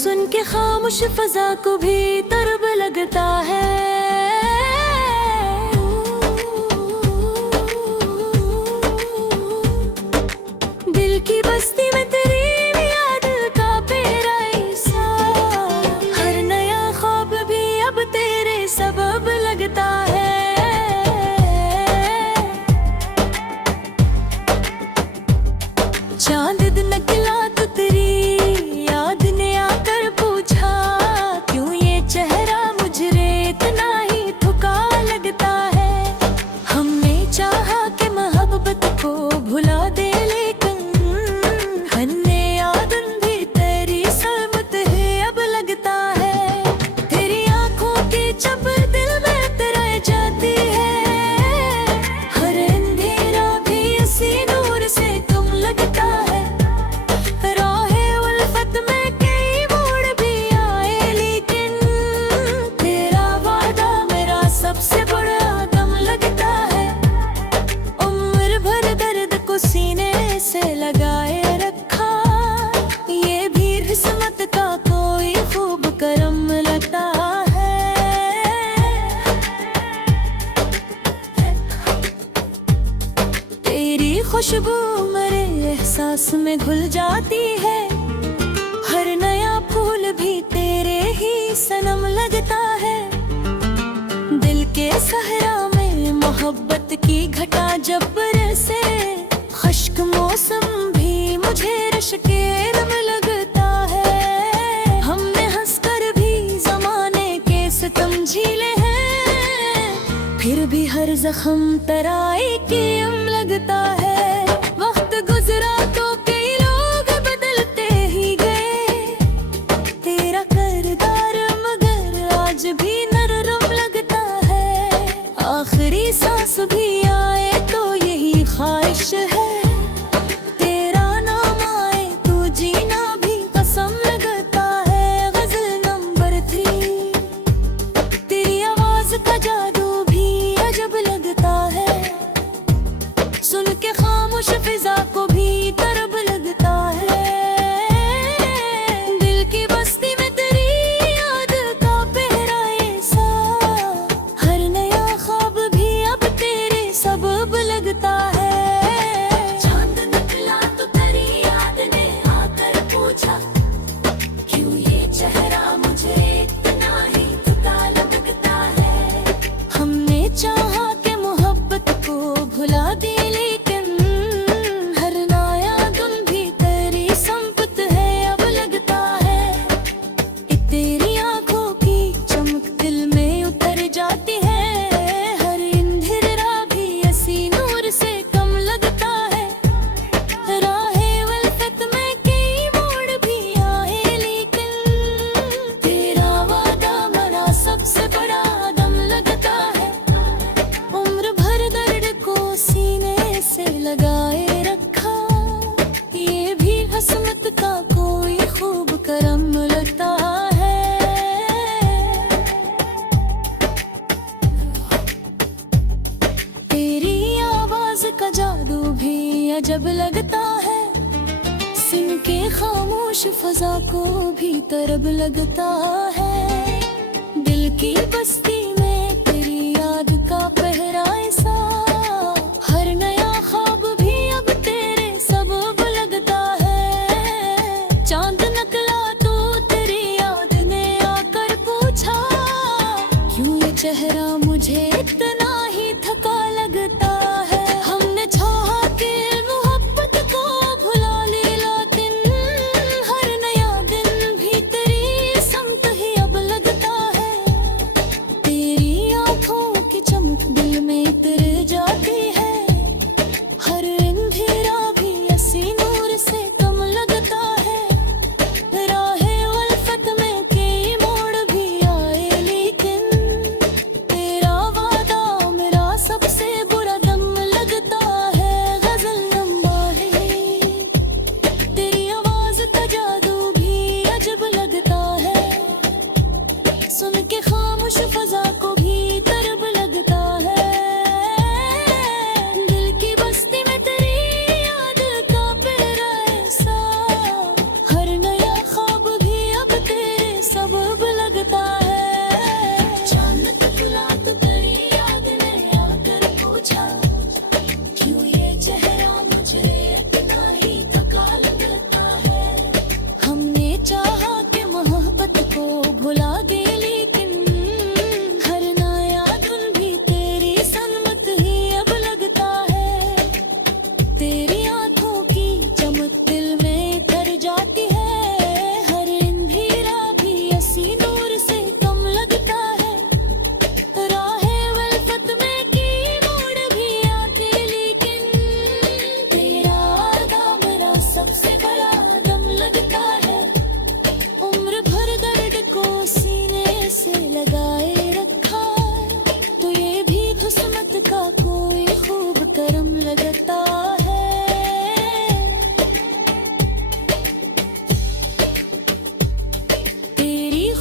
सुन के खामोश फजा को भी तरब लगता है। दिल की बस्ती में तेरी याद का पेराई सा, हर नया ख्वाब भी अब तेरे सबब लगता है। चांद निकला तो तेरी याद ने आकर पूछा, क्यों ये चेहरा मुझे इतना ही थका लगता है। हमने चाहा कि मोहब्बत को भुला दे, लेकिन हन्ने यादन भी तेरी सहमत है अब लगता है। तेरी आंखों की जब दिल में तेरा जाती है, हर अंधेरा भी इसी नूर से कम लगता है। राहे उल्फत में कई मोड़ भी आए, लेकिन तेरा वादा मेरा सबसे बड़ा गम लगता है। उम्र भर दर्द को सीने से लगाए रखा, ये भी किस्मत का कोई खूब करम लगता है। तेरी खुशबू मेरे एहसास में घुल जाती है, हर नया फूल भी तेरे ही सनम लगता है। दिल के सहरा में मोहब्बत की घटा जब बरसे, खुश्क मौसम भी मुझे रश के रम लगता है। हमने हंसकर भी जमाने के सितम झेले हैं, फिर भी हर जख्म तराई के अम लगता है। वक्त गुजरा तो कई लोग बदलते ही गए, तेरा किरदार मगर आज भी नरम लगता है। आखिरी सांस भी आए तो यही ख्वाहिश है, तेरा नाम आए तो जीना भी कसम लगता है। गजल नंबर 3, तेरी आवाज का जादू भी अजब लगता है। सुन के खामोश फिजा को भी तरब लगता है। दिल की बस्ती में तेरी याद का पहराए सा, हर नया ख्वाब भी अब तेरे सबब लगता है। चांद निकला तो तेरी याद ने आकर पूछा, क्यों ये चेहरा मुझे इतना ही थका लगता है। हमने चाहा कि मोहब्बत को भुला दे, लेकिन हर नया दिन भी तेरी संपत है अब लगता है। तेरी आंखों की चमक दिल में उतर जाती है, हर अंधेरा भी इसी नूर से कम लगता है। राहे उल्फत में कई मोड़ भी आए, लेकिन तेरा वादा मेरा सबसे बड़ा दम लगता है। उम्र भर दर्द को सीने से लगाए रखा, ये भी किस्मत का कोई खूब करम लगता है। तेरी आवाज का जादू भी अजब लगता है, सुन के खामोश फजा को भी तरब लगता है। दिल की बस्ती में तेरी याद का पहराए सा, हर नया ख्वाब भी अब तेरे सबब लगता है। चांद निकला तो तेरी याद ने आकर पूछा, क्यों ये चेहरा मुझे इतना ही थका लगता है। हमने चाहा कि मोहब्बत को भुला ले, लेकिन हर नया दिन भी तेरी समत ही अब लगता है।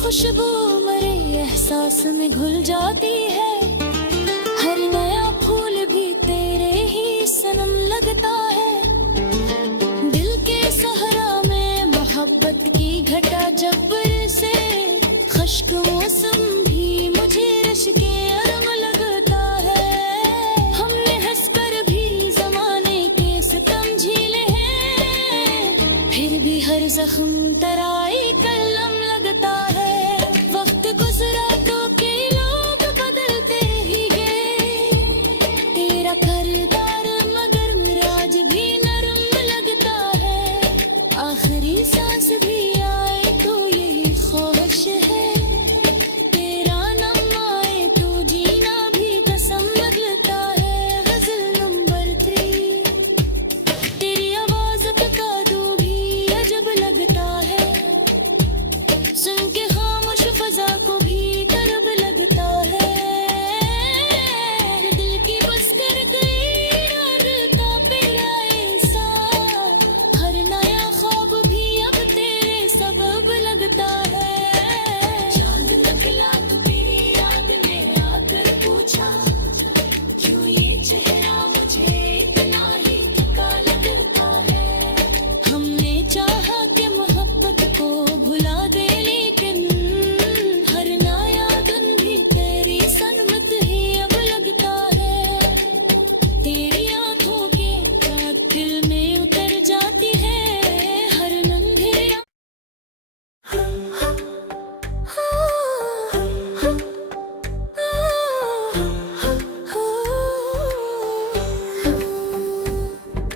खुशबू मेरे एहसास में घुल जाती है। हर नया फूल भी तेरे ही सनम लगता है। दिल के सहरा में मोहब्बत की घटा जब बरसे, खुश्क मौसम भी मुझे रश के अरम लगता है। हमने हंसकर भी जमाने के सितम झेले हैं, फिर भी हर जख्म तराई कलम लगता है। वक्त गुजरा तो कई लोग बदलते ही गए, तेरा किरदार मगर मेरा आज भी नरम लगता है। आखिरी सांस भी आए तो यही ख्वाहिश है, तेरा नाम आए तो जीना भी कसम लगता है। गजल नंबर 3। तेरी आवाज का दो भी अजब लगता है, सुन के खामोश फजा को भी करब लगता है। दिल की बस कर गई रात का पिराए सा, हर नया ख्वाब भी अब तेरे सबब लगता है। चांद निकला तो तेरी याद में आकर पूछा, क्यों ये चेहरा मुझे इतना ही थका लगता है। हमने चाहा कि मोहब्बत को भुला दे, लेकिन हर नया दिन भी तेरी सनमत ही अब लगता है। तेरी आंखों के ताक दिल में उतर जाती है, हर नंगे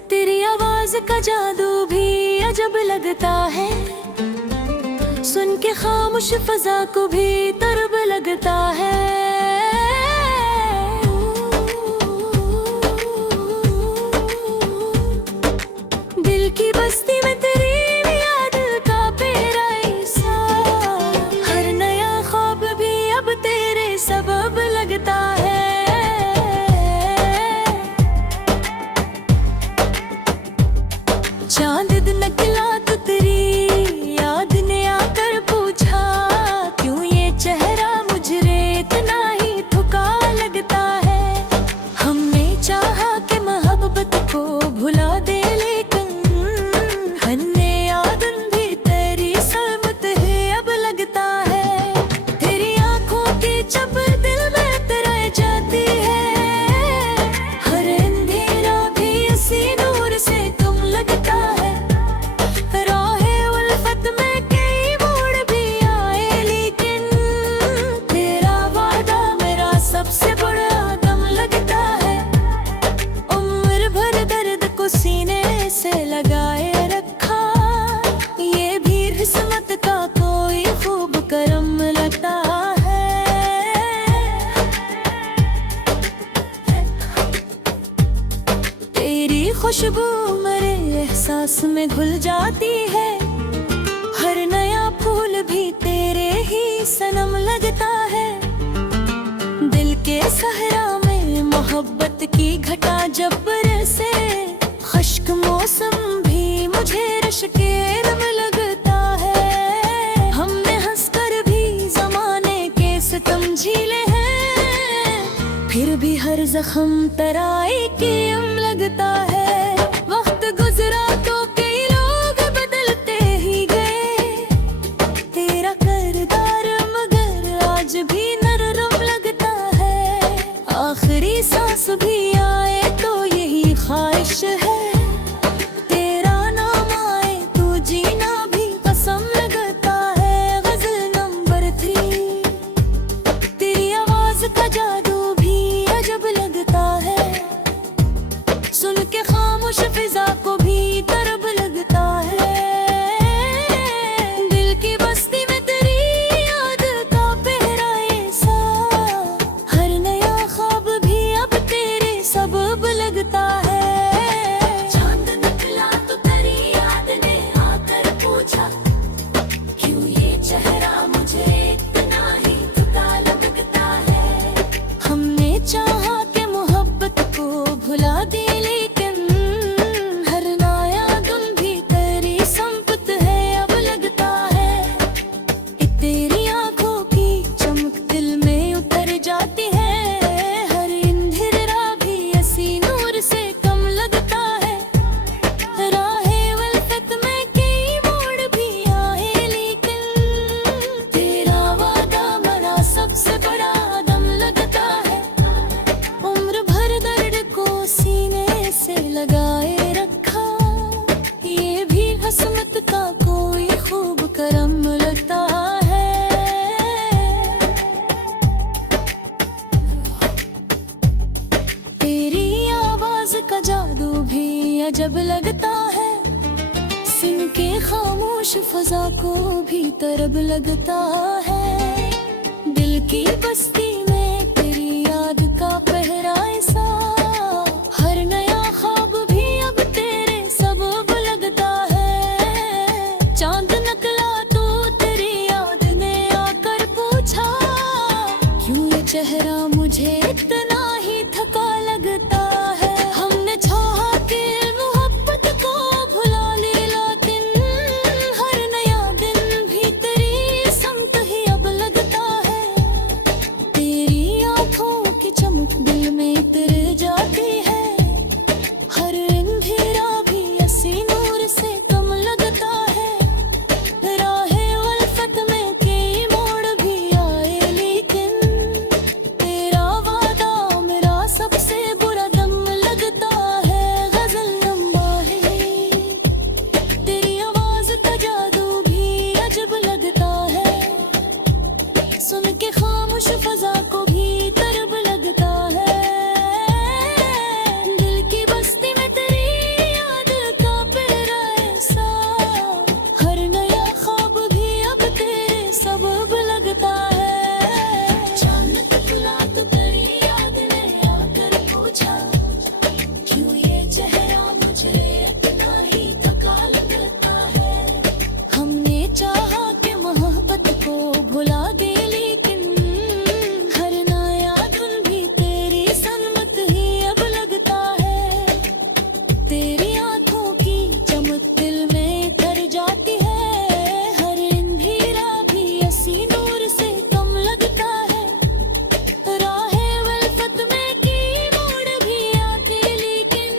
तेरी आवाज का जादू भी अजब लगता है, सुन के खामोश फजा को भी तरब लगता है। दिल की बस्ती में तेरी याद का पेराए सा, हर नया ख्वाब भी अब तेरे सबब लगता है। चांद निकला तो तेरी याद ने आकर पूछा, क्यों ये चेहरा मुझे इतना ही थका लगता है। हमने चाहा कि मोहब्बत को भुला दे, लेकिन हन्ने यादन भी तेरी सहमत है अब लगता है। तेरी आंखों की जब दिल में तेरे जाती है, हर अंधेरा भी इसी नूर से तुम लगता है। राहे उल्फत में कई मोड़ भी आए, लेकिन तेरा वादा मेरा सबसे बड़ा दम लगता है। उम्र भर दर्द को सीने से लगाए रखा, ये भी किस्मत का कोई खूब करम लगता है। तेरी खुशबू मेरे एहसास में घुल जाती है। हर नया फूल भी तेरे ही सनम लगता है। दिल के सहरा में मोहब्बत की घटा जब बरसे, खुश्क मौसम भी मुझे रश के रम लगता है। हमने हंसकर भी जमाने के सितम झेले हैं, फिर भी हर जख्म तराई के अम लगता है। वक्त गुजरा तो कई लोग बदलते ही गए, तेरा किरदार मगर आज भी नरम लगता है। आखिरी सांस भी आए तो यही ख्वाहिश है, तेरा नाम आए तो जीना भी कसम लगता है। गजल नंबर 3। तेरी आवाज का जादू भी अजब लगता है, सुन के अजब लगता है, सुन के खामोश फजा को भी तरब लगता है। दिल की बस्ती में तेरी याद का पहरा ऐसा, हर नया ख्वाब भी अब तेरे सबब लगता है। चांद निकला तो तेरी याद ने आकर पूछा, क्यों ये चेहरा मुझे इतना ही थका लगता है। हमने चाहा कि मोहब्बत को भुला ले, लेकिन हर नया दिन भी तेरी समत ही अब लगता है। तेरी आंखों की चमक दिल में उतर जाती है, हर अंधेरा भी ऐसी नूर से कम लगता है। राहे उल्फत में कई मोड़ भी आए, लेकिन तेरा वादा मेरा सबसे बुरा दम लगता है। गजल लंबा है, तेरी आवाज का जादू भी अजब लगता है, सुन के खामोश फजा को भी तरब लगता है। दिल की बस्ती में तेरी याद का पहरा ऐसा, हर नया ख्वाब भी अब तेरे सबब लगता है। चांद निकला तो तेरी याद ने आकर पूछा, क्यों ये चेहरा मुझे इतना ही थका लगता है। हमने चाहा कि मोहब्बत को भुला दे, लेकिन हर नया दिन भी तेरी सनमत ही अब लगता है। तेरी आंखों की चमक दिल में उतर जाती है, हर अंधेरा भी ऐसी नूर से कम लगता है। राहे उल्फत में की मोड़ भी आते, लेकिन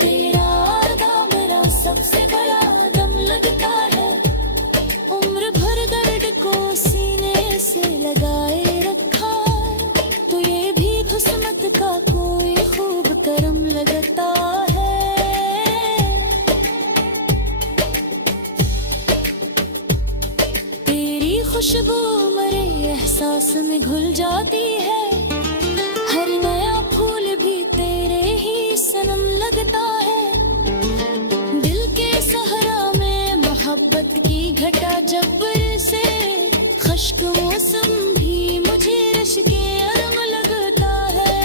तेरा वादा मेरा सबसे बड़ा दम लगता है। उम्र भर दर्द को सीने से लगाए रखा, तो ये भी किस्मत का कोई खूब करम लगता है। तेरी खुशबू मरे एहसास में घुल जाती है, हर नया फूल भी तेरे ही सनम लगता है। दिल के सहरा में मोहब्बत की घटा जब से, खश्क मौसम भी मुझे रश के अरम लगता है।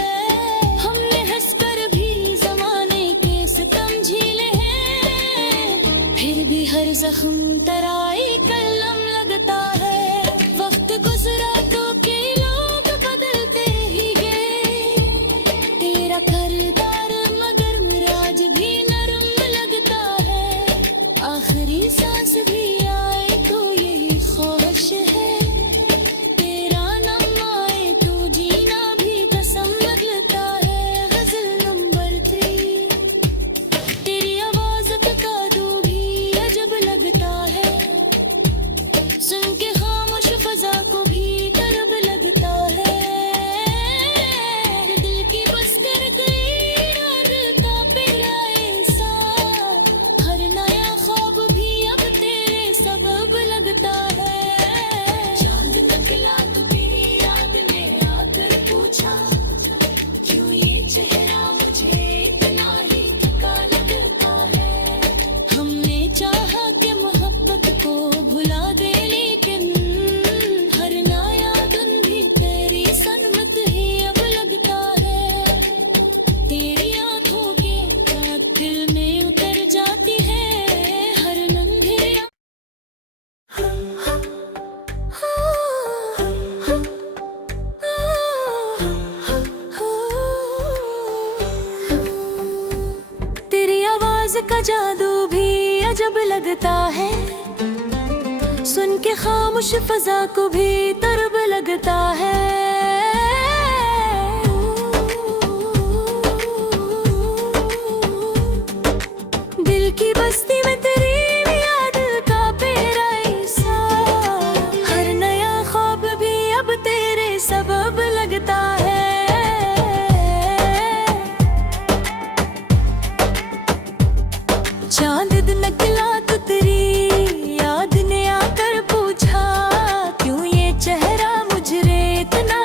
हमने हंस कर भी जमाने के सितम झेले हैं, फिर भी हर जख्म तराई कलम लगता है। वक्त गुजरा तो के लोग बदलते ही गए, तेरा किरदार मगर मेरा आज भी नरम लगता है। आखिरी सांस भी आए तो यही ख्वाहिश है, तेरा नाम आए तो जीना भी कसम लगता है। गजल नंबर 3, तेरी आवाज का जादू भी अजब लगता है, सुन के खामोश फजा को भी तरब लगता है। दिल की बस कर गई रात का पहरा ऐसा, हर नया ख्वाब भी अब तेरे सबब लगता है। चांद निकला तो तेरी याद ने आकर पूछा, क्यों ये चेहरा मुझे इतना ही थका लगता है। हमने चाहा कि मोहब्बत को भुला दे, लेकिन हर नया दिन भी तेरी सनमत ही अब लगता है। तेरी आंखों के रात दिल में उतर जाती है, हर नंगे तेरी आवाज का जादू भी अजब लगता है, सुन के खामोश फजा को भी तरब लगता है। दिल की बस्ती में तेरी याद का पहरा ऐसा, हर नया ख्वाब भी अब तेरे सबब लगता है। चांद निकला तो तेरी याद ने आकर पूछा, क्यों ये चेहरा मुझे इतना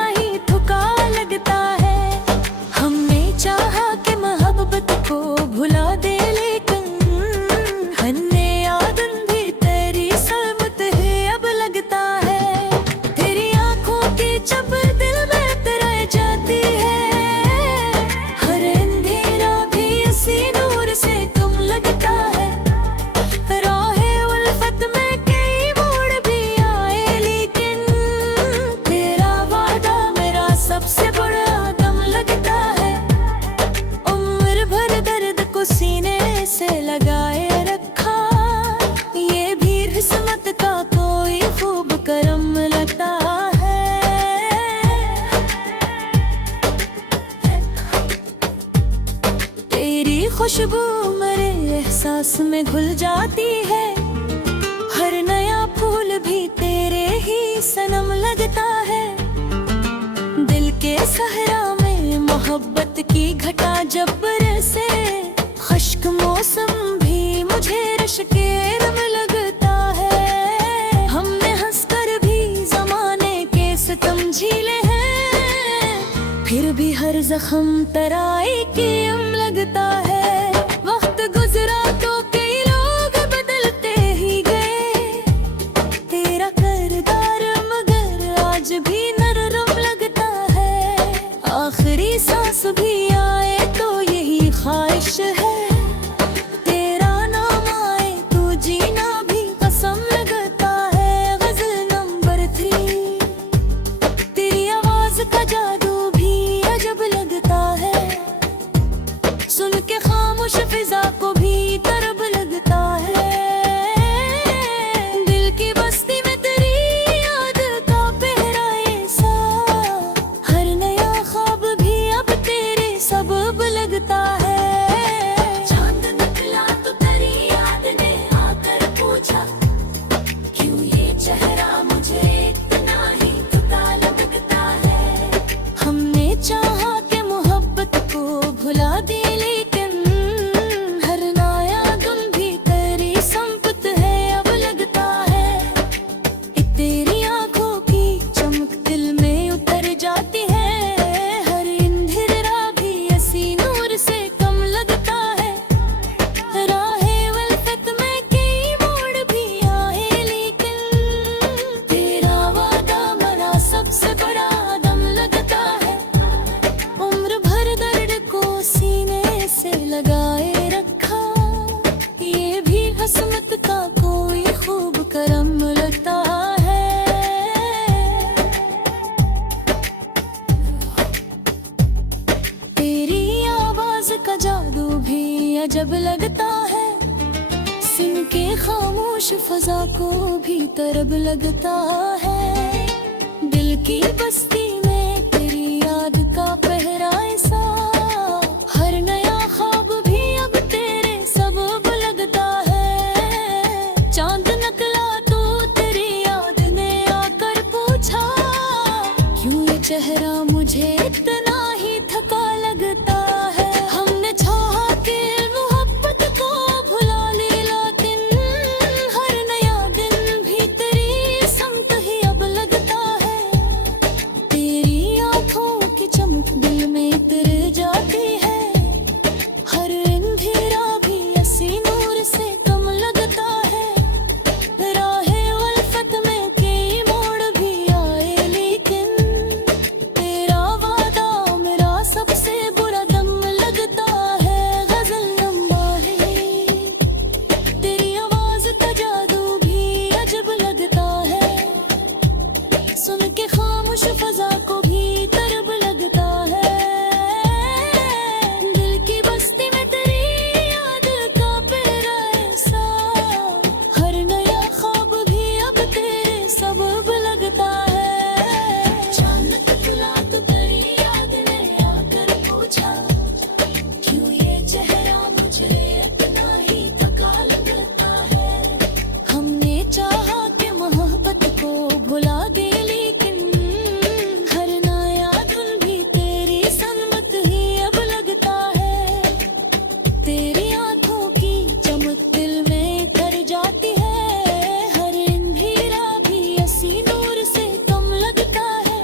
एहसास में घुल जाती है। हर नया फूल भी तेरे ही सनम लगता है। दिल के सहरा में मोहब्बत की घटा जब बरसे, खुश्क मौसम भी मुझे रश के रम लगता है। हमने हंसकर भी जमाने के सितम झेले हैं, फिर भी हर जख्म तराई की अम लगता है। वक्त गुजरा तो कई लोग बदलते ही गए, तेरा किरदार मगर आज भी नरम लगता है। आखिरी सांस भी आए तो यही ख्वाहिश है, तेरा नाम आए तो जीना भी कसम लगता है। गजल नंबर 3, तेरी आवाज का जादू भी अजब लगता है। सुन के खामोश फिजा को भी तरब लगता है। दिल की बस्ती में तेरी याद का पहरा ऐसा, हर नया ख्वाब भी अब तेरे सबब लगता है। चांद निकला तो तेरी याद ने आकर पूछा, क्यों ये चेहरा मुझे इतना ही थका लगता है। हमने चाहा कि मोहब्बत को भुला दे, लेकिन हर नया दिन भी तेरी संपत है अब लगता है। तेरी आंखों की चमक दिल में उतर जाती है, हर अंधेरा भी ऐसी नूर से कम लगता है। राहे वल्फत में कई मोड़ भी आए, लेकिन तेरा वादा मरा सबसे बड़ा दम लगता है। उम्र भर दर्द को सीने से लगाए रखा, ये भी हसमत का कोई खूब करम लगता है। तेरी आवाज का जादू भी अजब लगता है, सुन के खामोश फजा को भी तरब लगता है। दिल की बस्ती में तेरी याद का पहरा ऐसा, हर नया ख्वाब भी अब तेरे सबब लगता है। चांद निकला तो तेरी याद ने आकर पूछा, क्यों ये चेहरा मुझे इतना ही थका लगता है। हमने चाहा कि मोहब्बत को भुला ले, लेकिन हर नया दिन भी तेरी समत ही अब लगता है। तेरी आंखों की चमक दिल में उतर जाती है, हर अंधेरा भी ऐसी नूर से कम लगता है। राहे वल्फत में कई मोड़ भी आए, लेकिन तेरा वादा मेरा सबसे बुरा दम लगता है। गजल नंबर 1, तेरी आवाज का जादू भी अजब लगता है, सुन के खामोश फजा को भी तरब लगता है। दिल की बस्ती में तेरी याद का पहरा ऐसा, हर नया ख्वाब भी अब तेरे सबब लगता है। चांद निकला तो तेरी याद ने आकर पूछा, क्यों ये चेहरा मुझे इतना ही थका लगता है। हमने चाहा कि मोहब्बत को भुला दे, लेकिन हर नया दिन भी तेरी सनमत ही अब लगता है। तेरी आंखों की चमक दिल में कर जाती है, हर अंधेरा भी ऐसी नूर से कम लगता है।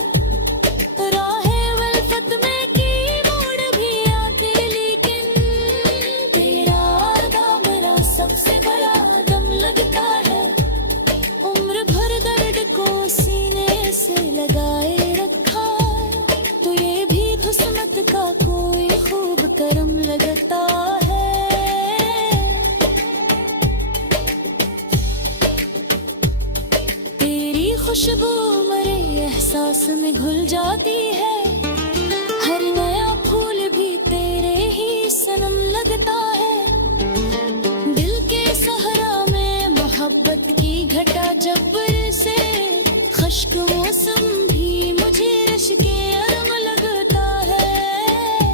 राहे वल्फत में कई मोड़ भी आके, लेकिन तेरा वादा मेरा सबसे बड़ा दम लगता है। उम्र भर दर्द को सीने से लगाए रखा, तो ये भी किस्मत का कोई खूब करम लगता है। तेरी खुशबू मेरे एहसास में घुल जाती है, हर नया फूल भी तेरे ही सनम लगता है। दिल के सहरा में मोहब्बत की घटा जब बरसे, खुश्क मौसम भी मुझे रश के अरम लगता है।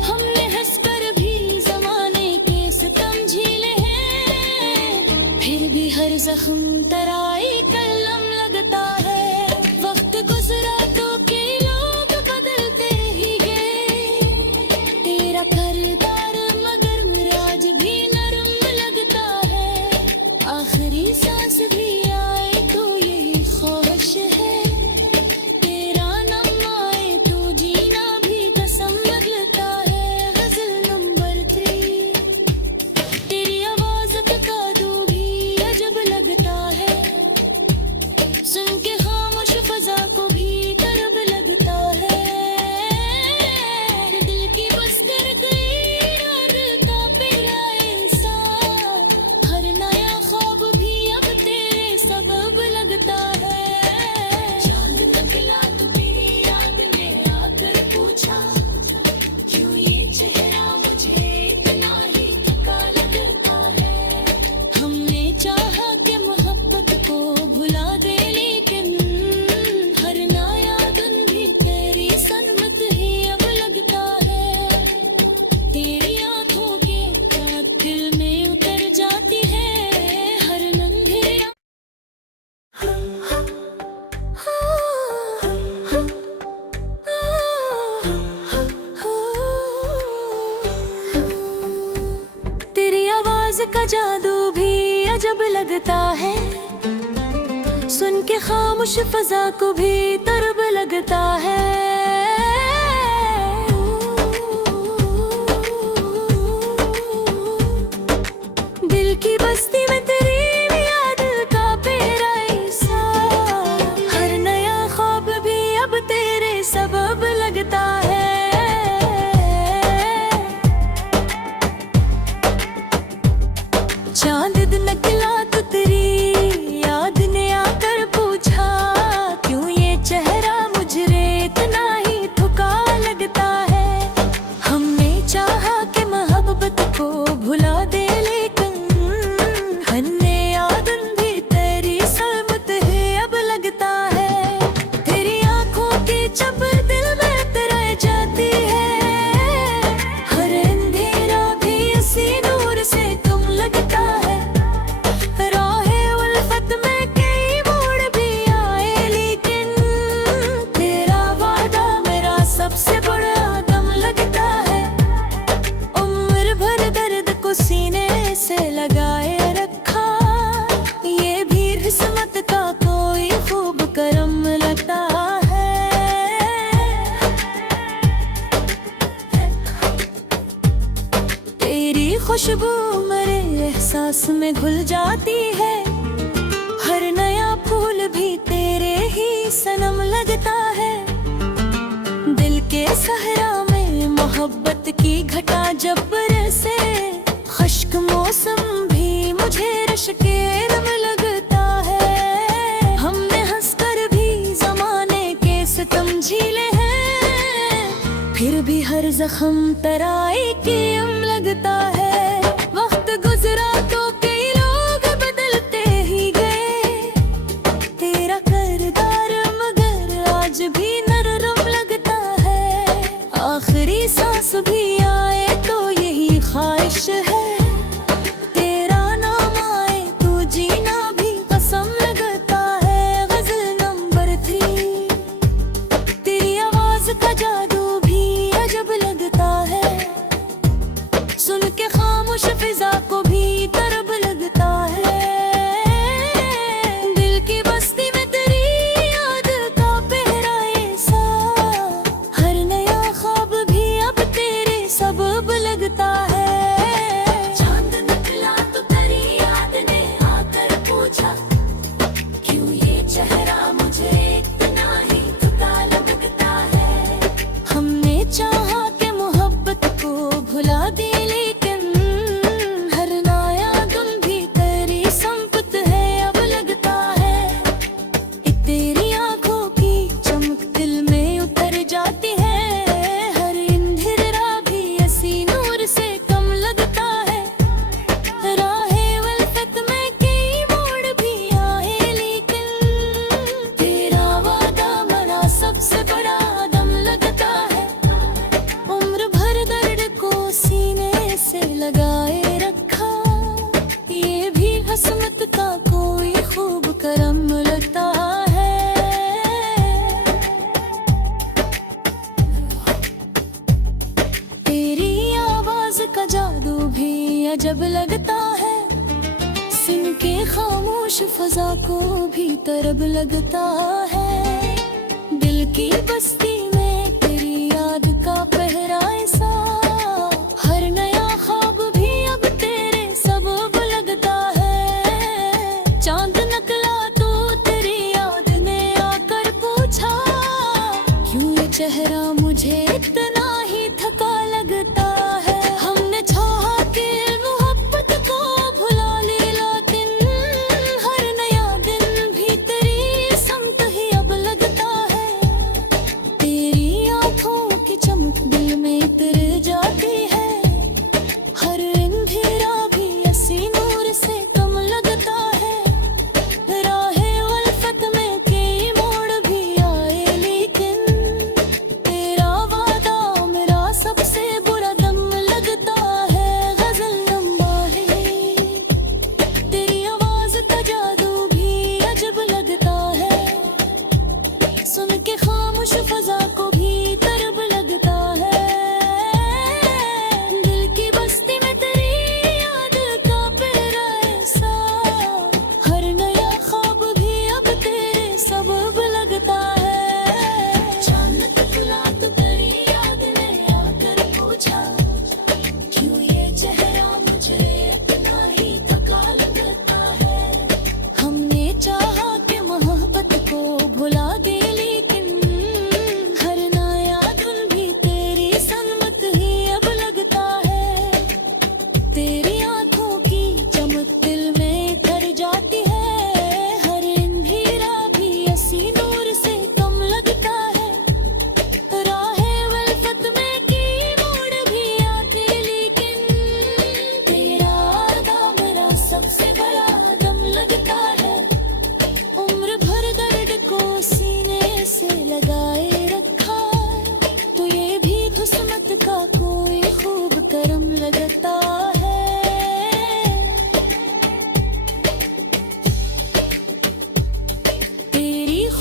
हमने हंसकर भी जमाने के सितम झेले हैं, सुन के खामोश फजा को भी तरब लगता है। दिल की बस्ती में तेरी याद का पेराई सा, हर नया ख्वाब भी अब तेरे सबब लगता है। चांद निकला तो तेरी याद ने आकर पूछा, क्यों ये चेहरा मुझे इतना ही थका लगता है। हमने चाहा कि मोहब्बत को भुला दे, लेकिन हन्ने यादन भी तेरी सल्मत है अब लगता है। तेरी आंखों की चबर दिल में तेरे जाती है, हर अंधेरा भी इसी नूर से कम लगता है। सबसे बड़ा दम लगता है, उम्र भर दर्द को सीने से लगाए रखा, ये भी किस्मत का कोई खूब करम लगता है। तेरी खुशबू मेरे एहसास में घुल जाती है, हर नया फूल भी तेरे ही सनम लगता है। दिल के सहरा में मोहब्बत की घटा जब बरसे, खुश्क मौसम भी मुझे रश के रम लगता है। हमने हंसकर भी जमाने के सितम झेले हैं, फिर भी हर जख्म तराई के अम लगता है। वक्त गुजरा तो कई लोग बदलते ही गए, तेरा किरदार मगर आज भी आखिरी सांस भी आए तो यही ख्वाहिश है, तेरा नाम आए तो जीना भी कसम लगता है। गजल नंबर 3, तेरी आवाज का जादू भी अजब लगता है, सुन के खामोश फिजा को भी तरब लगता है। दिल की बस्ती में तेरी याद का पहराए सा, हर नया ख्वाब भी अब तेरे सबब लगता है। चांद निकला तो तेरी याद ने आकर पूछा, क्यों ये चेहरा मुझे इतना ही थका लगता है। हमने चाहा कि मोहब्बत को भुला दे, लेकिन हर नया गम भी तेरी संपत है अब लगता है। तेरी आंखों की चमक दिल में उतर जाती है, सबसे बड़ा दम लगता है। उम्र भर दर्द को सीने से लगाए रखा, ये भी किस्मत का कोई खूब करम लगता है। तेरी आवाज का जादू भी अजब लगता है, सुन के खामोश फजा को भी तरब लगता है। दिल की बस्ती में तेरी याद का पहराए सा, हर नया ख्वाब भी अब तेरे सबब लगता है। चांद निकला तो तेरी याद ने आकर पूछा, क्यों ये चेहरा मुझे इतना ही थका लगता है। हमने चाहा कि मोहब्बत को भुला ले, लेकिन हर नया दिन भी तेरी समत ही अब लगता है। तेरी आंखों की चमक दिल में उतर जा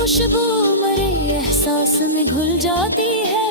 खुशबू मेरे एहसास में घुल जाती है।